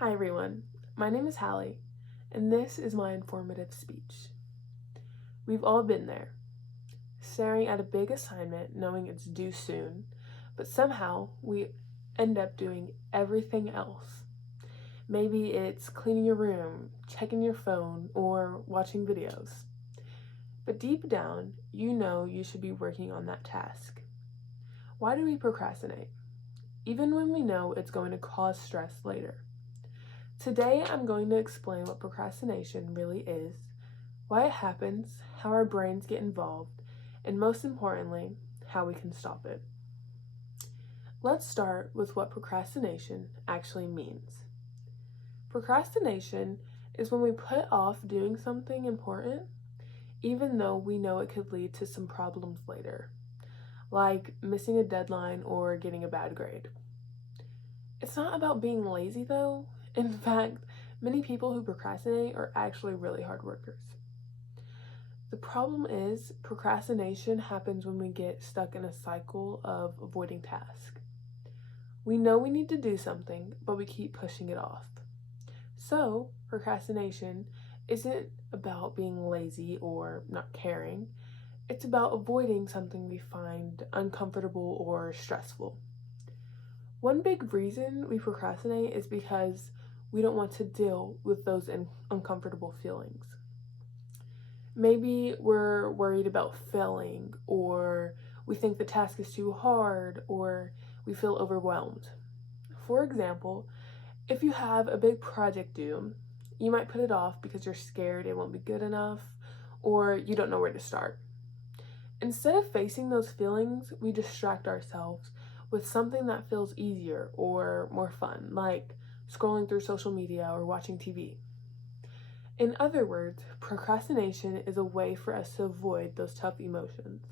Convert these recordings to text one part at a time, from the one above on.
Hi everyone, my name is Hallie, and this is my informative speech. We've all been there, staring at a big assignment knowing it's due soon, but somehow we end up doing everything else. Maybe it's cleaning your room, checking your phone, or watching videos. But deep down, you know you should be working on that task. Why do we procrastinate? Even when we know it's going to cause stress later. Today, I'm going to explain what procrastination really is, why it happens, how our brains get involved, and most importantly, how we can stop it. Let's start with what procrastination actually means. Procrastination is when we put off doing something important, even though we know it could lead to some problems later, like missing a deadline or getting a bad grade. It's not about being lazy though. In fact, many people who procrastinate are actually really hard workers. The problem is procrastination happens when we get stuck in a cycle of avoiding tasks. We know we need to do something, but we keep pushing it off. So, procrastination isn't about being lazy or not caring. It's about avoiding something we find uncomfortable or stressful. One big reason we procrastinate is because we don't want to deal with those uncomfortable feelings. Maybe we're worried about failing, or we think the task is too hard, or we feel overwhelmed. For example, if you have a big project due, you might put it off because you're scared it won't be good enough, or you don't know where to start. Instead of facing those feelings, we distract ourselves with something that feels easier or more fun, like scrolling through social media or watching TV. In other words, procrastination is a way for us to avoid those tough emotions.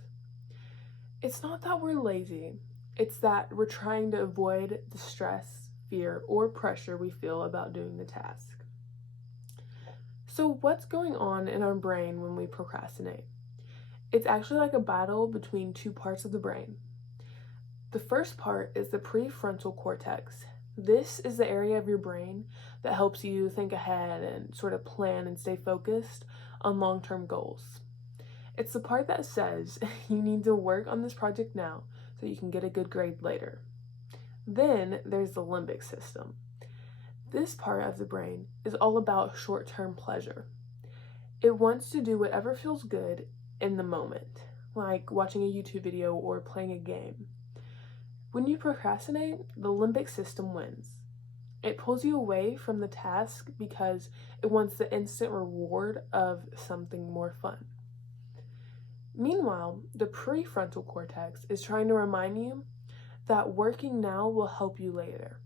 It's not that we're lazy, it's that we're trying to avoid the stress, fear, or pressure we feel about doing the task. So, what's going on in our brain when we procrastinate? It's actually like a battle between two parts of the brain. The first part is the prefrontal cortex. This is the area of your brain that helps you think ahead and sort of plan and stay focused on long-term goals. It's the part that says you need to work on this project now so you can get a good grade later. Then there's the limbic system. This part of the brain is all about short-term pleasure. It wants to do whatever feels good in the moment, like watching a YouTube video or playing a game. When you procrastinate, the limbic system wins. It pulls you away from the task because it wants the instant reward of something more fun. Meanwhile, the prefrontal cortex is trying to remind you that working now will help you later.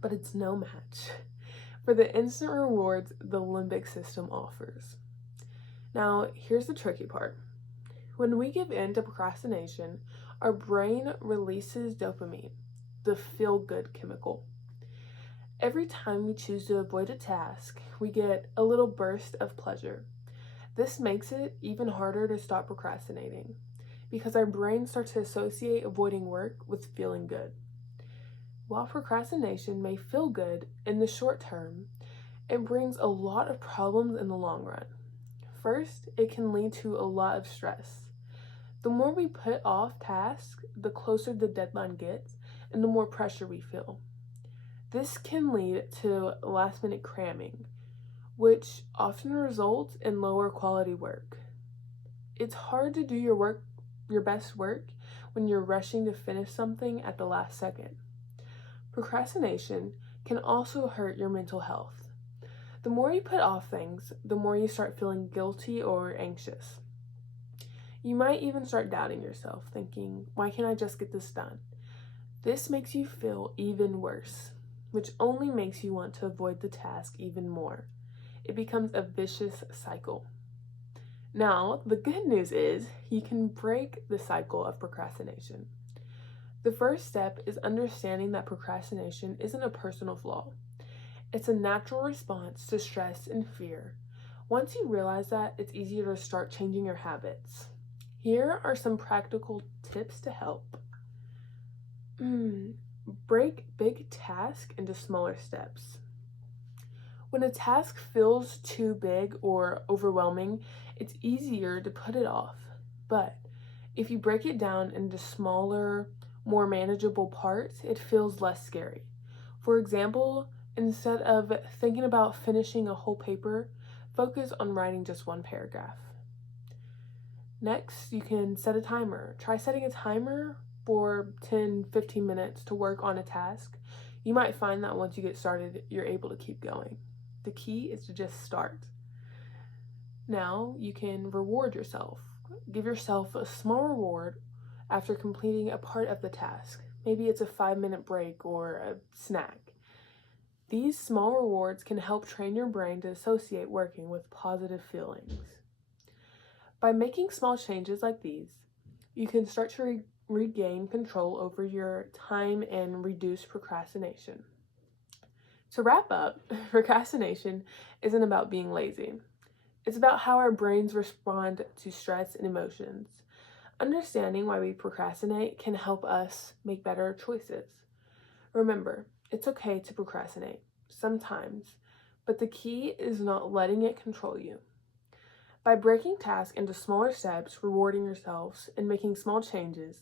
But it's no match for the instant rewards the limbic system offers. Now, here's the tricky part. When we give in to procrastination, our brain releases dopamine, the feel-good chemical. Every time we choose to avoid a task, we get a little burst of pleasure. This makes it even harder to stop procrastinating because our brain starts to associate avoiding work with feeling good. While procrastination may feel good in the short term, it brings a lot of problems in the long run. First, it can lead to a lot of stress. The more we put off tasks, the closer the deadline gets, and the more pressure we feel. This can lead to last-minute cramming, which often results in lower quality work. It's hard to do your best work when you're rushing to finish something at the last second. Procrastination can also hurt your mental health. The more you put off things, the more you start feeling guilty or anxious. You might even start doubting yourself, thinking, why can't I just get this done? This makes you feel even worse, which only makes you want to avoid the task even more. It becomes a vicious cycle. Now, the good news is you can break the cycle of procrastination. The first step is understanding that procrastination isn't a personal flaw. It's a natural response to stress and fear. Once you realize that, it's easier to start changing your habits. Here are some practical tips to help. Break big tasks into smaller steps. When a task feels too big or overwhelming, it's easier to put it off. But if you break it down into smaller, more manageable parts, it feels less scary. For example, instead of thinking about finishing a whole paper, focus on writing just one paragraph. Next, you can set a timer. Try setting a timer for 10-15 minutes to work on a task. You might find that once you get started, you're able to keep going. The key is to just start. Now you can reward yourself. Give yourself a small reward after completing a part of the task. Maybe it's a 5-minute break or a snack. These small rewards can help train your brain to associate working with positive feelings. By making small changes like these, you can start to regain control over your time and reduce procrastination. To wrap up, procrastination isn't about being lazy. It's about how our brains respond to stress and emotions. Understanding why we procrastinate can help us make better choices. Remember, it's okay to procrastinate sometimes, but the key is not letting it control you. By breaking tasks into smaller steps, rewarding yourselves, and making small changes,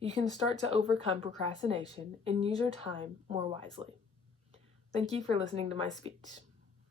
you can start to overcome procrastination and use your time more wisely. Thank you for listening to my speech.